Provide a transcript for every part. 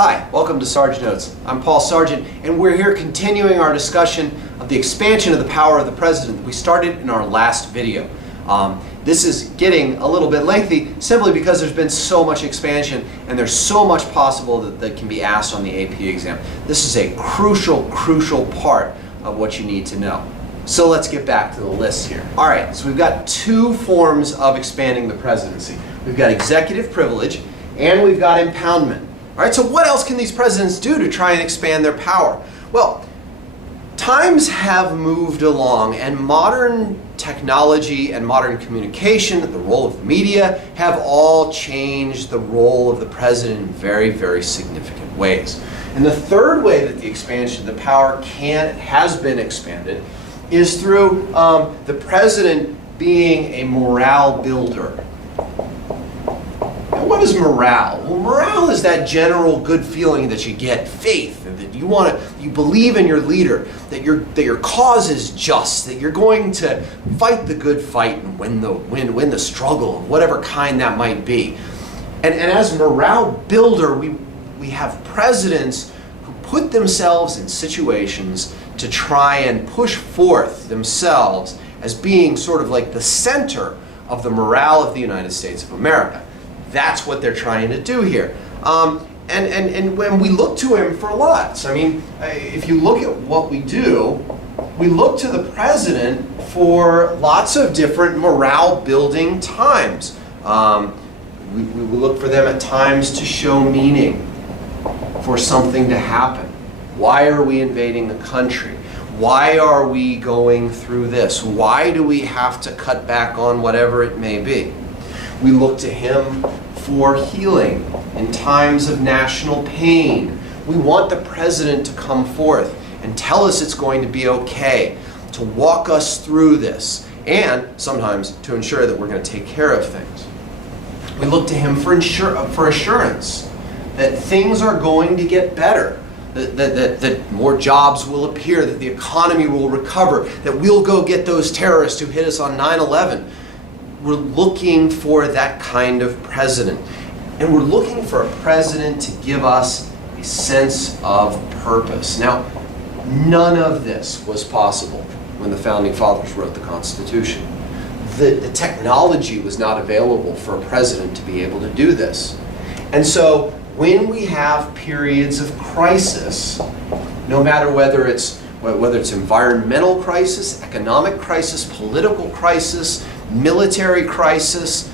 Hi, welcome to Sarge Notes. I'm Paul Sargent, and we're here continuing our discussion of the expansion of the power of the president that we started in our last video. This is getting a little bit lengthy simply because there's been so much expansion and there's so much possible that can be asked on the AP exam. This is a crucial part of what you need to know. So let's get back to the list here. All right, so we've got two forms of expanding the presidency. We've got executive privilege and we've got impoundment. All right, so what else can these presidents do to try and expand their power? Well, times have moved along and modern technology and modern communication, the role of the media, have all changed the role of the president in very significant ways. And the third way that the expansion of the power has been expanded is through the president being a morale builder. What is morale? Well, morale is that general good feeling that you get, faith, that you believe in your leader, that your cause is just, that you're going to fight the good fight and win the struggle of whatever kind that might be. And as morale builder, we have presidents who put themselves in situations to try and push forth themselves as being sort of like the center of the morale of the United States of America. That's what they're trying to do here. And when we look to him for lots, I mean, if you look at what we do, we look to the president for lots of different morale building times. We look for them at times to show meaning, for something to happen. Why are we invading the country? Why are we going through this? Why do we have to cut back on whatever it may be? We look to him for healing in times of national pain. We want the president to come forth and tell us it's going to be okay, to walk us through this, and sometimes to ensure that we're going to take care of things. We look to him for assurance that things are going to get better, that more jobs will appear, that the economy will recover, that we'll go get those terrorists who hit us on 9/11. We're looking for that kind of president. And we're looking for a president to give us a sense of purpose. Now, none of this was possible when the Founding Fathers wrote the Constitution. The technology was not available for a president to be able to do this. And so when we have periods of crisis, no matter whether it's environmental crisis, economic crisis, political crisis, military crisis,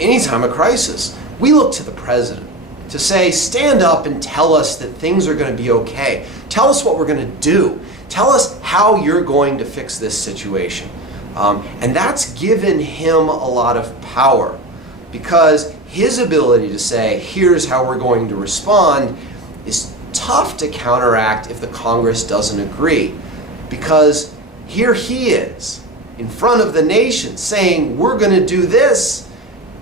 any time of crisis, we look to the president to say, stand up and tell us that things are going to be okay. Tell us what we're going to do. Tell us how you're going to fix this situation. And that's given him a lot of power, because his ability to say, here's how we're going to respond, is tough to counteract if the Congress doesn't agree. Because here he is, in front of the nation, saying, we're going to do this.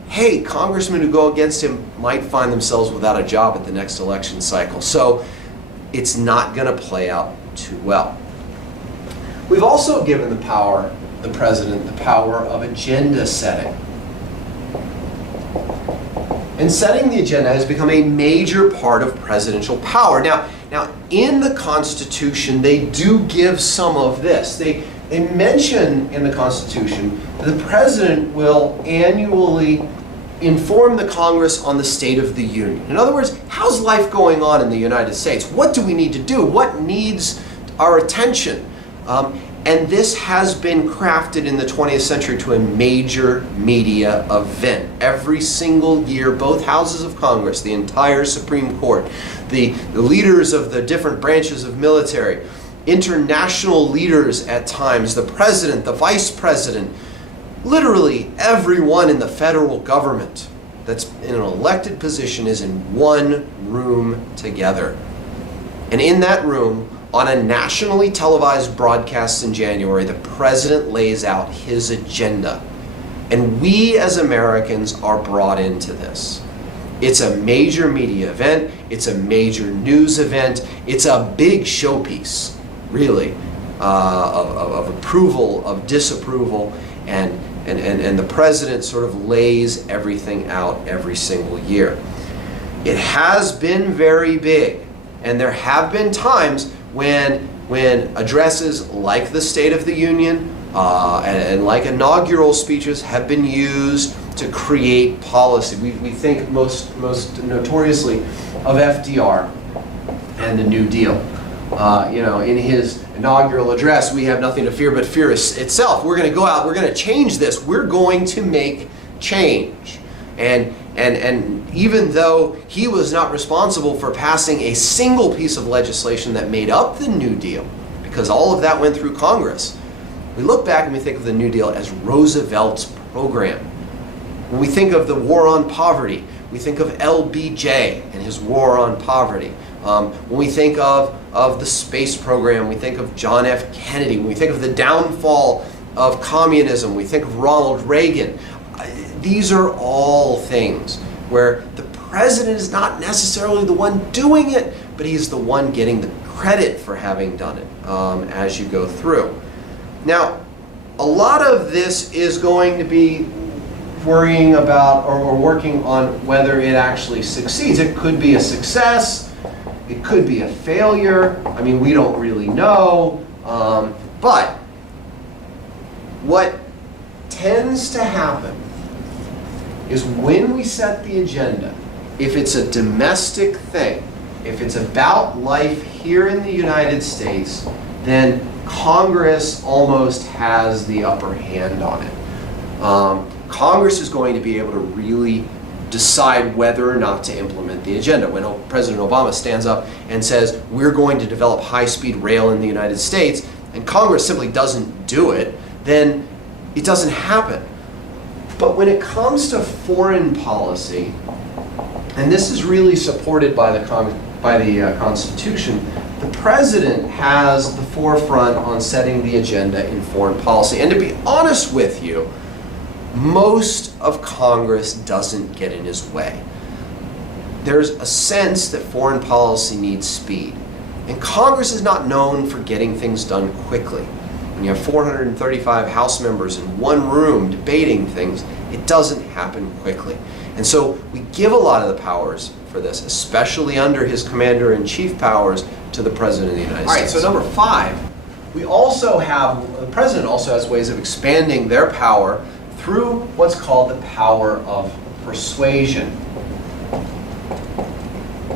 Hey, congressmen who go against him might find themselves without a job at the next election cycle. So it's not going to play out too well. We've also given the president, the power of agenda setting. And setting the agenda has become a major part of presidential power. Now in the Constitution, they do give some of this. They mention in the Constitution that the president will annually inform the Congress on the state of the union. In other words, how's life going on in the United States? What do we need to do? What needs our attention? And this has been crafted in the 20th century to a major media event. Every single year, both houses of Congress, the entire Supreme Court, the leaders of the different branches of military, international leaders at times, the president, the vice president, literally everyone in the federal government that's in an elected position is in one room together. And in that room, on a nationally televised broadcast in January, the president lays out his agenda. And we as Americans are brought into this. It's a major media event. It's a major news event. It's a big showpiece, really, of approval, of disapproval, and the president sort of lays everything out every single year. It has been very big, and there have been times when addresses like the State of the Union and like inaugural speeches have been used to create policy. We think most notoriously of FDR and the New Deal. In his inaugural address, we have nothing to fear but fear itself. We're going to go out, we're going to change this, we're going to make change. And even though he was not responsible for passing a single piece of legislation that made up the New Deal, because all of that went through Congress, we look back and we think of the New Deal as Roosevelt's program. When we think of the war on poverty, we think of LBJ and his war on poverty. When we think of the space program, we think of John F. Kennedy. When we think of the downfall of communism, we think of Ronald Reagan. These are all things where the president is not necessarily the one doing it, but he's the one getting the credit for having done it as you go through. Now, a lot of this is going to be worrying about or working on whether it actually succeeds. It could be a success. It could be a failure. I mean, we don't really know. But what tends to happen is when we set the agenda, if it's a domestic thing, if it's about life here in the United States, then Congress almost has the upper hand on it. Congress is going to be able to really decide whether or not to implement the agenda. When President Obama stands up and says, we're going to develop high-speed rail in the United States, and Congress simply doesn't do it, then it doesn't happen. But when it comes to foreign policy, and this is really supported by the Constitution, the president has the forefront on setting the agenda in foreign policy. And to be honest with you, most of Congress doesn't get in his way. There's a sense that foreign policy needs speed. And Congress is not known for getting things done quickly. When you have 435 House members in one room debating things, it doesn't happen quickly. And so we give a lot of the powers for this, especially under his commander-in-chief powers, to the President of the United States. All right, so number 5, the President also has ways of expanding their power through what's called the power of persuasion.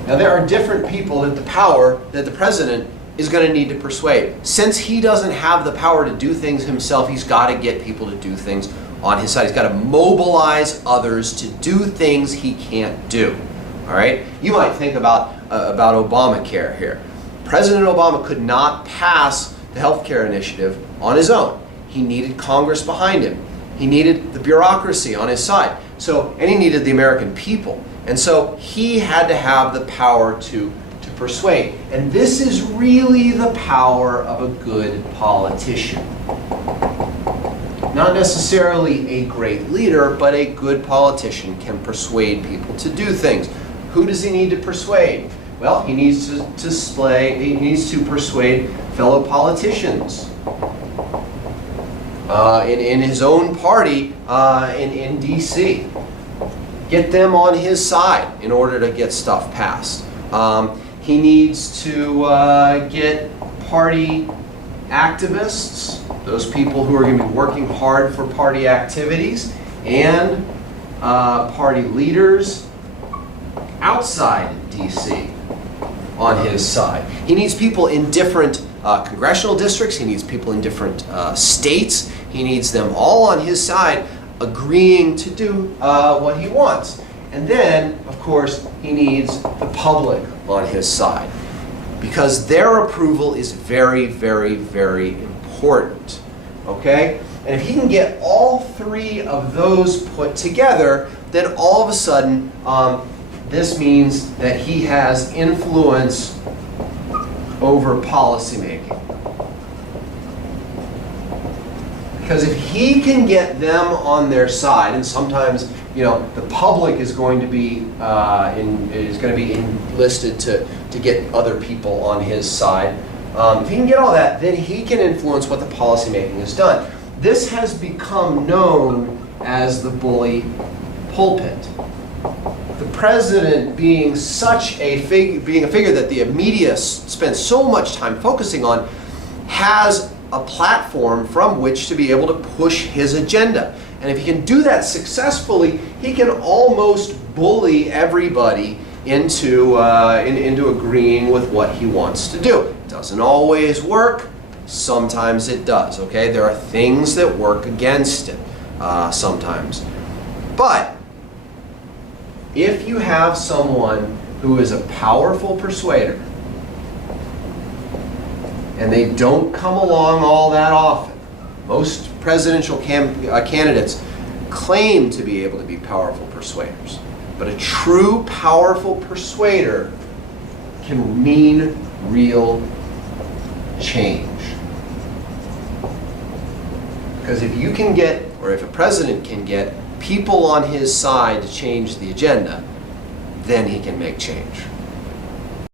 Now there are different people that the President is going to need to persuade. Since he doesn't have the power to do things himself, he's got to get people to do things on his side. He's got to mobilize others to do things he can't do. All right? You might think about Obamacare here. President Obama could not pass the health care initiative on his own. He needed Congress behind him. He needed the bureaucracy on his side. And he needed the American people. And so he had to have the power to persuade. And this is really the power of a good politician. Not necessarily a great leader, but a good politician can persuade people to do things. Who does he need to persuade? Well, he needs to persuade fellow politicians in his own party in D.C. Get them on his side in order to get stuff passed. He needs to get party activists, those people who are going to be working hard for party activities, and party leaders outside D.C. on his side. He needs people in different congressional districts. He needs people in different states. He needs them all on his side agreeing to do what he wants. And then, of course, he needs the public on his side, because their approval is very, very, very important. Okay? And if he can get all 3 of those put together, then all of a sudden, this means that he has influence over policymaking. Because if he can get them on their side, and sometimes the public is going to be enlisted to get other people on his side. If he can get all that, then he can influence what the policymaking is done. This has become known as the Bully Pulpit. The president being being a figure that the media spends so much time focusing on, has a platform from which to be able to push his agenda. And if he can do that successfully, he can almost bully everybody into agreeing with what he wants to do. It doesn't always work. Sometimes it does, okay? There are things that work against it sometimes. But if you have someone who is a powerful persuader, and they don't come along all that often, most presidential candidates claim to be able to be powerful persuaders. But a true powerful persuader can mean real change. Because if you can get, or if a president can get people on his side to change the agenda, then he can make change.